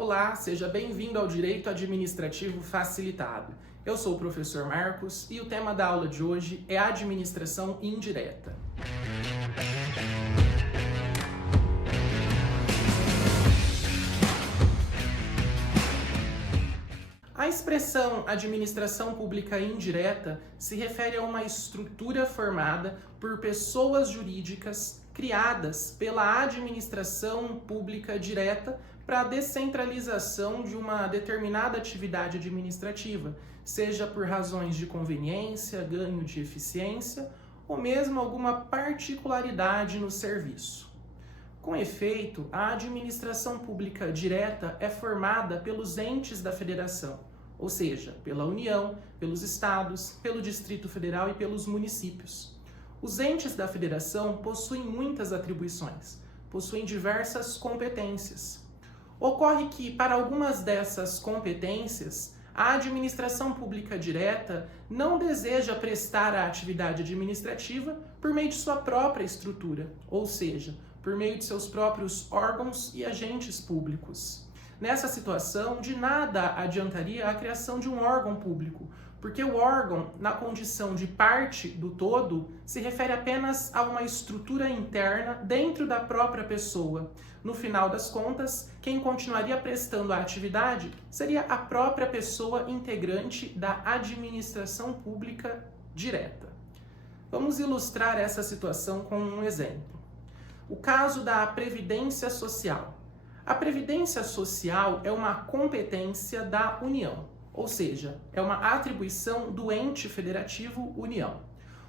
Olá, seja bem-vindo ao Direito Administrativo Facilitado. Eu sou o professor Marcos e o tema da aula de hoje é Administração Indireta. A expressão administração pública indireta se refere a uma estrutura formada por pessoas jurídicas criadas pela administração pública direta para a descentralização de uma determinada atividade administrativa, seja por razões de conveniência, ganho de eficiência ou mesmo alguma particularidade no serviço. Com efeito, a administração pública direta é formada pelos entes da federação, ou seja, pela União, pelos estados, pelo Distrito Federal e pelos municípios. Os entes da federação possuem muitas atribuições, possuem diversas competências. Ocorre que, para algumas dessas competências, a administração pública direta não deseja prestar a atividade administrativa por meio de sua própria estrutura, ou seja, por meio de seus próprios órgãos e agentes públicos. Nessa situação, de nada adiantaria a criação de um órgão público, porque o órgão, na condição de parte do todo, se refere apenas a uma estrutura interna dentro da própria pessoa. No final das contas, quem continuaria prestando a atividade seria a própria pessoa integrante da administração pública direta. Vamos ilustrar essa situação com um exemplo. O caso da Previdência Social. A Previdência Social é uma competência da União, ou seja, é uma atribuição do ente federativo União.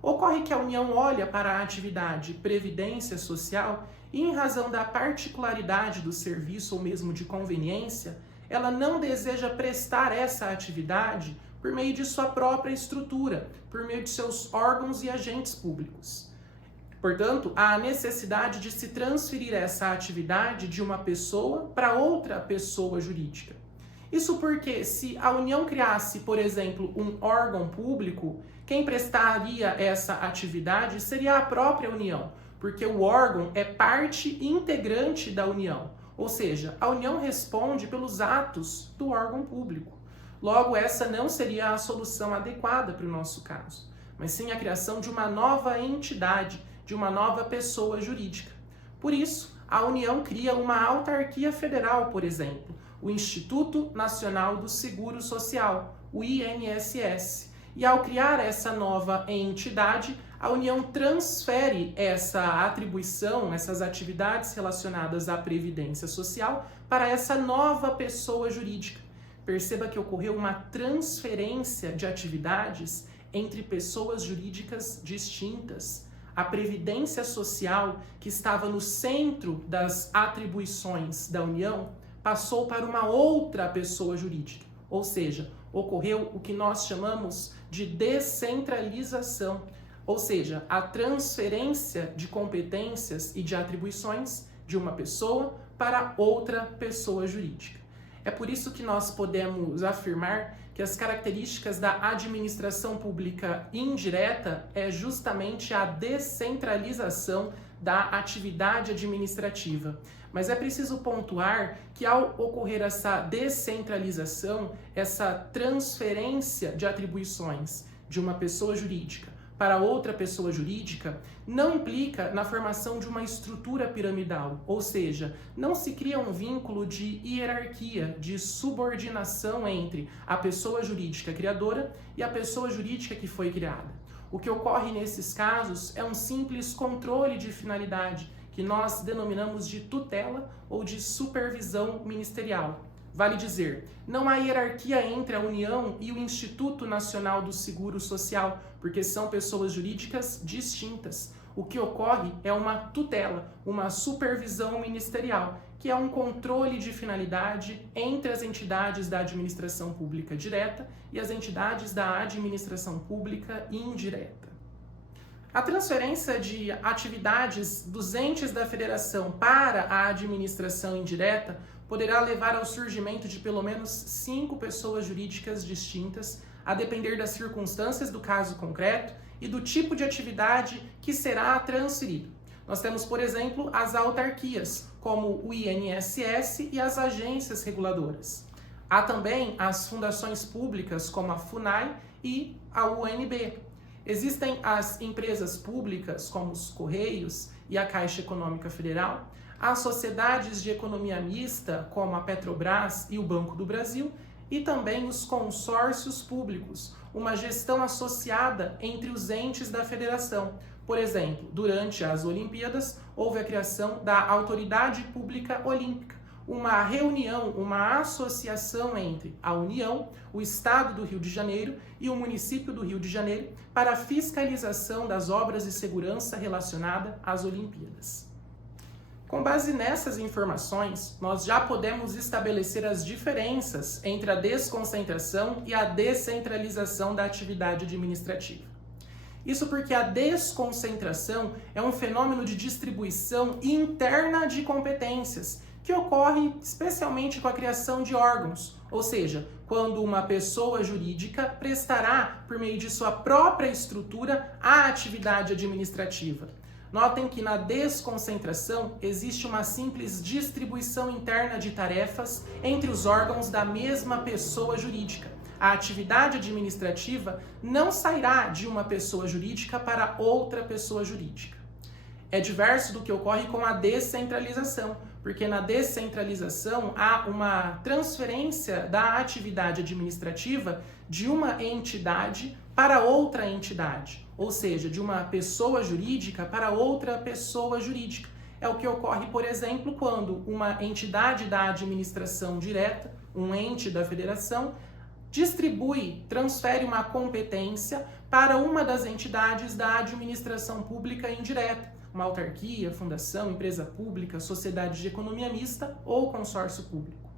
Ocorre que a União olha para a atividade Previdência Social e, em razão da particularidade do serviço ou mesmo de conveniência, ela não deseja prestar essa atividade por meio de sua própria estrutura, por meio de seus órgãos e agentes públicos. Portanto, há a necessidade de se transferir essa atividade de uma pessoa para outra pessoa jurídica. Isso porque, se a União criasse, por exemplo, um órgão público, quem prestaria essa atividade seria a própria União, porque o órgão é parte integrante da União, ou seja, a União responde pelos atos do órgão público. Logo, essa não seria a solução adequada para o nosso caso, mas sim a criação de uma nova entidade, de uma nova pessoa jurídica. Por isso, a União cria uma autarquia federal, por exemplo, o Instituto Nacional do Seguro Social, o INSS. E ao criar essa nova entidade, a União transfere essa atribuição, essas atividades relacionadas à Previdência Social para essa nova pessoa jurídica. Perceba que ocorreu uma transferência de atividades entre pessoas jurídicas distintas. A Previdência Social, que estava no centro das atribuições da União, passou para uma outra pessoa jurídica, ou seja, ocorreu o que nós chamamos de descentralização, ou seja, a transferência de competências e de atribuições de uma pessoa para outra pessoa jurídica. É por isso que nós podemos afirmar que as características da administração pública indireta é justamente a descentralização da atividade administrativa. Mas é preciso pontuar que, ao ocorrer essa descentralização, essa transferência de atribuições de uma pessoa jurídica para outra pessoa jurídica, não implica na formação de uma estrutura piramidal, ou seja, não se cria um vínculo de hierarquia, de subordinação entre a pessoa jurídica criadora e a pessoa jurídica que foi criada. O que ocorre nesses casos é um simples controle de finalidade, que nós denominamos de tutela ou de supervisão ministerial. Vale dizer, não há hierarquia entre a União e o Instituto Nacional do Seguro Social, porque são pessoas jurídicas distintas. O que ocorre é uma tutela, uma supervisão ministerial, que é um controle de finalidade entre as entidades da administração pública direta e as entidades da administração pública indireta. A transferência de atividades dos entes da federação para a administração indireta poderá levar ao surgimento de pelo menos 5 pessoas jurídicas distintas, a depender das circunstâncias do caso concreto e do tipo de atividade que será transferido. Nós temos, por exemplo, as autarquias, como o INSS e as agências reguladoras. Há também as fundações públicas, como a FUNAI e a UNB. Existem as empresas públicas, como os Correios e a Caixa Econômica Federal, as sociedades de economia mista, como a Petrobras e o Banco do Brasil, e também os consórcios públicos, uma gestão associada entre os entes da federação. Por exemplo, durante as Olimpíadas, houve a criação da Autoridade Pública Olímpica, uma reunião, uma associação entre a União, o Estado do Rio de Janeiro e o município do Rio de Janeiro para a fiscalização das obras de segurança relacionadas às Olimpíadas. Com base nessas informações, nós já podemos estabelecer as diferenças entre a desconcentração e a descentralização da atividade administrativa. Isso porque a desconcentração é um fenômeno de distribuição interna de competências que ocorre especialmente com a criação de órgãos, ou seja, quando uma pessoa jurídica prestará, por meio de sua própria estrutura, a atividade administrativa. Notem que na desconcentração existe uma simples distribuição interna de tarefas entre os órgãos da mesma pessoa jurídica. A atividade administrativa não sairá de uma pessoa jurídica para outra pessoa jurídica. É diverso do que ocorre com a descentralização, porque na descentralização há uma transferência da atividade administrativa de uma entidade para outra entidade, ou seja, de uma pessoa jurídica para outra pessoa jurídica. É o que ocorre, por exemplo, quando uma entidade da administração direta, um ente da federação, transfere uma competência para uma das entidades da administração pública indireta, uma autarquia, fundação, empresa pública, sociedade de economia mista ou consórcio público.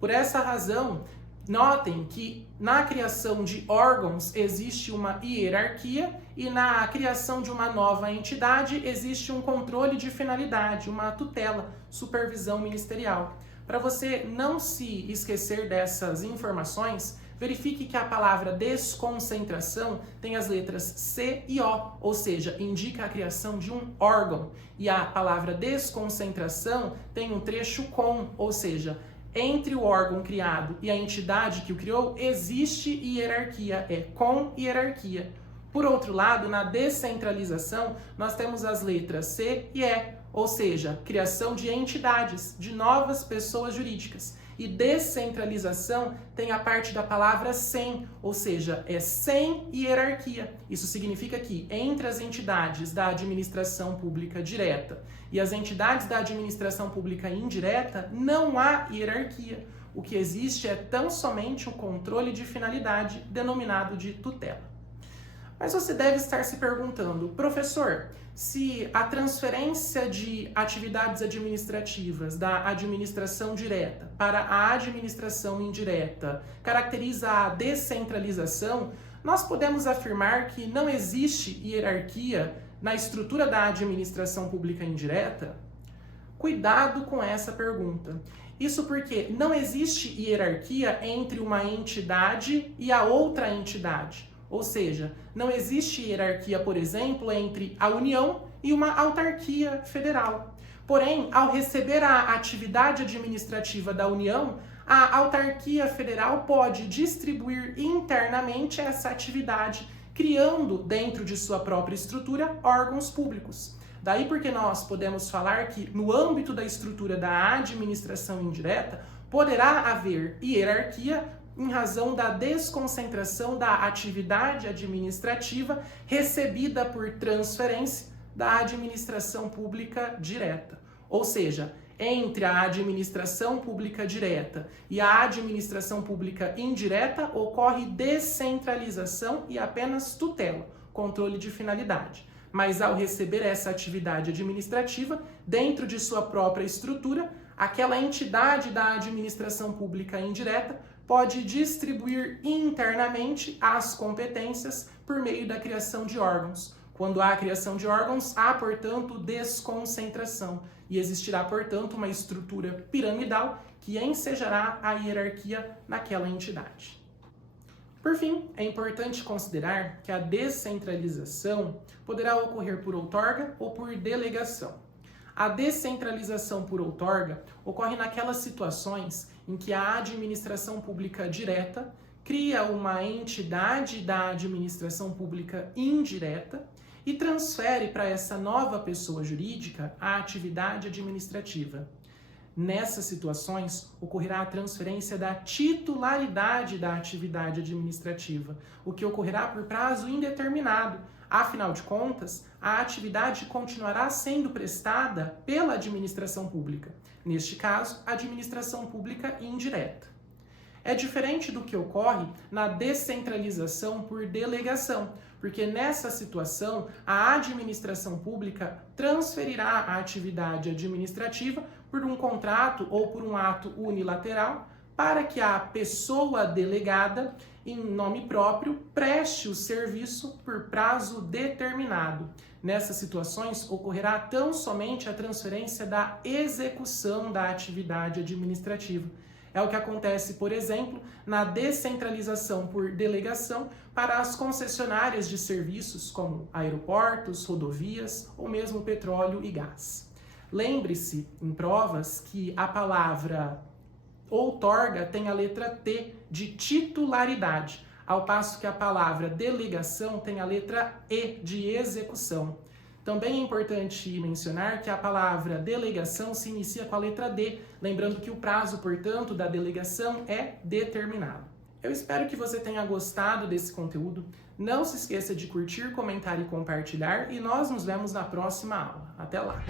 Por essa razão, notem que na criação de órgãos existe uma hierarquia e na criação de uma nova entidade existe um controle de finalidade, uma tutela, supervisão ministerial. Para você não se esquecer dessas informações, verifique que a palavra desconcentração tem as letras C e O, ou seja, indica a criação de um órgão. E a palavra desconcentração tem um trecho com, ou seja, entre o órgão criado e a entidade que o criou, existe hierarquia, é com hierarquia. Por outro lado, na descentralização, nós temos as letras C e E, ou seja, criação de entidades, de novas pessoas jurídicas. E descentralização tem a parte da palavra sem, ou seja, é sem hierarquia. Isso significa que entre as entidades da administração pública direta e as entidades da administração pública indireta não há hierarquia. O que existe é tão somente um controle de finalidade denominado de tutela. Mas você deve estar se perguntando, professor, se a transferência de atividades administrativas da administração direta para a administração indireta caracteriza a descentralização, nós podemos afirmar que não existe hierarquia na estrutura da administração pública indireta? Cuidado com essa pergunta. Isso porque não existe hierarquia entre uma entidade e a outra entidade. Ou seja, não existe hierarquia, por exemplo, entre a União e uma autarquia federal. Porém, ao receber a atividade administrativa da União, a autarquia federal pode distribuir internamente essa atividade, criando dentro de sua própria estrutura órgãos públicos. Daí porque nós podemos falar que no âmbito da estrutura da administração indireta poderá haver hierarquia em razão da desconcentração da atividade administrativa recebida por transferência da administração pública direta. Ou seja, entre a administração pública direta e a administração pública indireta ocorre descentralização e apenas tutela, controle de finalidade. Mas ao receber essa atividade administrativa, dentro de sua própria estrutura, aquela entidade da administração pública indireta pode distribuir internamente as competências por meio da criação de órgãos. Quando há criação de órgãos, há, portanto, desconcentração e existirá, portanto, uma estrutura piramidal que ensejará a hierarquia naquela entidade. Por fim, é importante considerar que a descentralização poderá ocorrer por outorga ou por delegação. A descentralização por outorga ocorre naquelas situações em que a administração pública direta cria uma entidade da administração pública indireta e transfere para essa nova pessoa jurídica a atividade administrativa. Nessas situações, ocorrerá a transferência da titularidade da atividade administrativa, o que ocorrerá por prazo indeterminado. Afinal de contas, a atividade continuará sendo prestada pela administração pública, neste caso, a administração pública indireta. É diferente do que ocorre na descentralização por delegação, porque nessa situação a administração pública transferirá a atividade administrativa por um contrato ou por um ato unilateral para que a pessoa delegada, em nome próprio, preste o serviço por prazo determinado. Nessas situações, ocorrerá tão somente a transferência da execução da atividade administrativa. É o que acontece, por exemplo, na descentralização por delegação para as concessionárias de serviços como aeroportos, rodovias ou mesmo petróleo e gás. Lembre-se, em provas, que a palavra outorga tem a letra T de titularidade, ao passo que a palavra delegação tem a letra E de execução. Também é importante mencionar que a palavra delegação se inicia com a letra D, lembrando que o prazo, portanto, da delegação é determinado. Eu espero que você tenha gostado desse conteúdo. Não se esqueça de curtir, comentar e compartilhar, e nós nos vemos na próxima aula. Até lá!